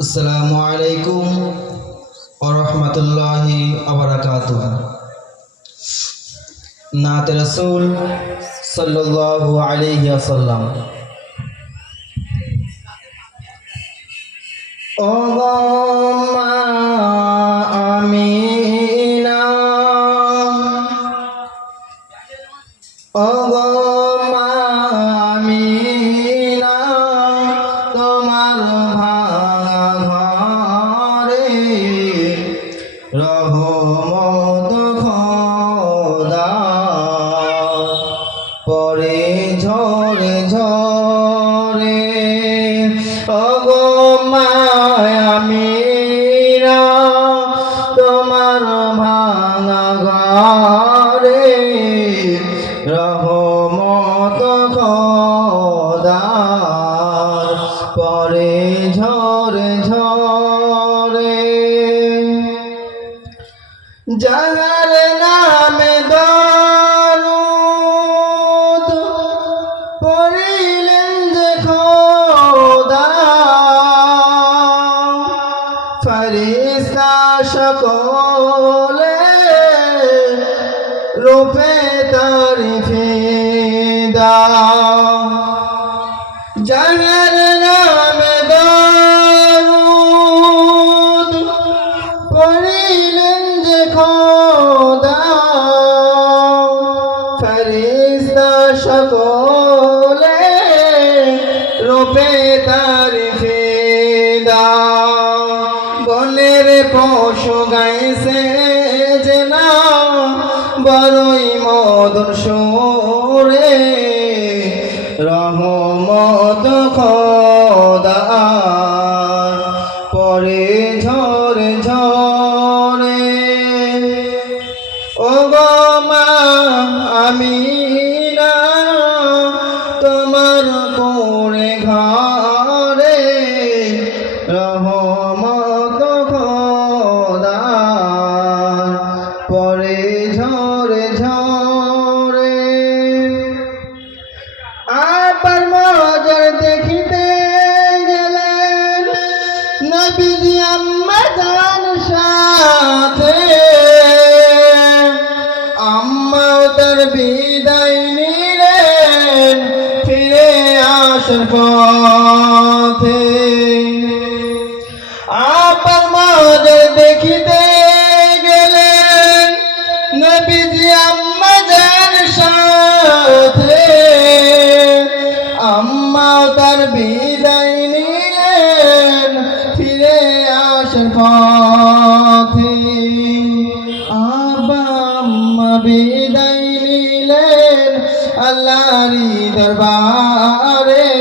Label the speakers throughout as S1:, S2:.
S1: আসসালামু আলাইকুম ওরহমতুল্লাহি আবরাকাত নাত রসুল সাল্লাল্লাহু আলাইহি আসাল্লাম ও তোমার ভাঙা ঘরে রহমত খোদা। পরে ঝরে ঝরে অগো গো মায়ামিরা ঝরে যাহার নামে পড়িলেন যে খোদা। ফরিস্তা সকলে ফরিস্তা সকলে, রূপে তার ফিদা। বনের পশু গাইছে যে না, বড়ই মধুর সুরে। রহমত খোদা, পরে ঝরে ঝরে পথে। আবার মজর দেখিতে গেলেন নবীজি আম্মাজান সাথে। আম্মা তার বিদায় নিলেন, ফিরে আসার পথে। আম্মা বিদায় নিলেন আল্লাহরি দরবারে।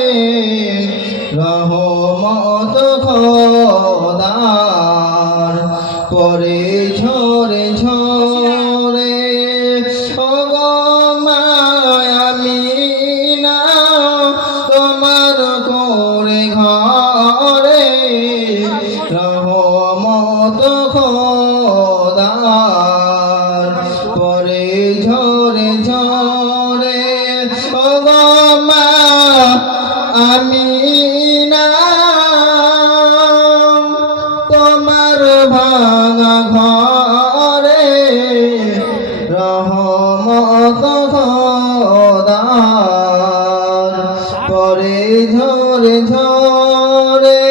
S1: ঝরে ঝরে। ও গো মায়ামিনা তোমার করে ঘরে রহমত খোদার। পরে ঝরে ঝরে। ও গো ঝরে ঝরে আমন্ত বিল্লাহ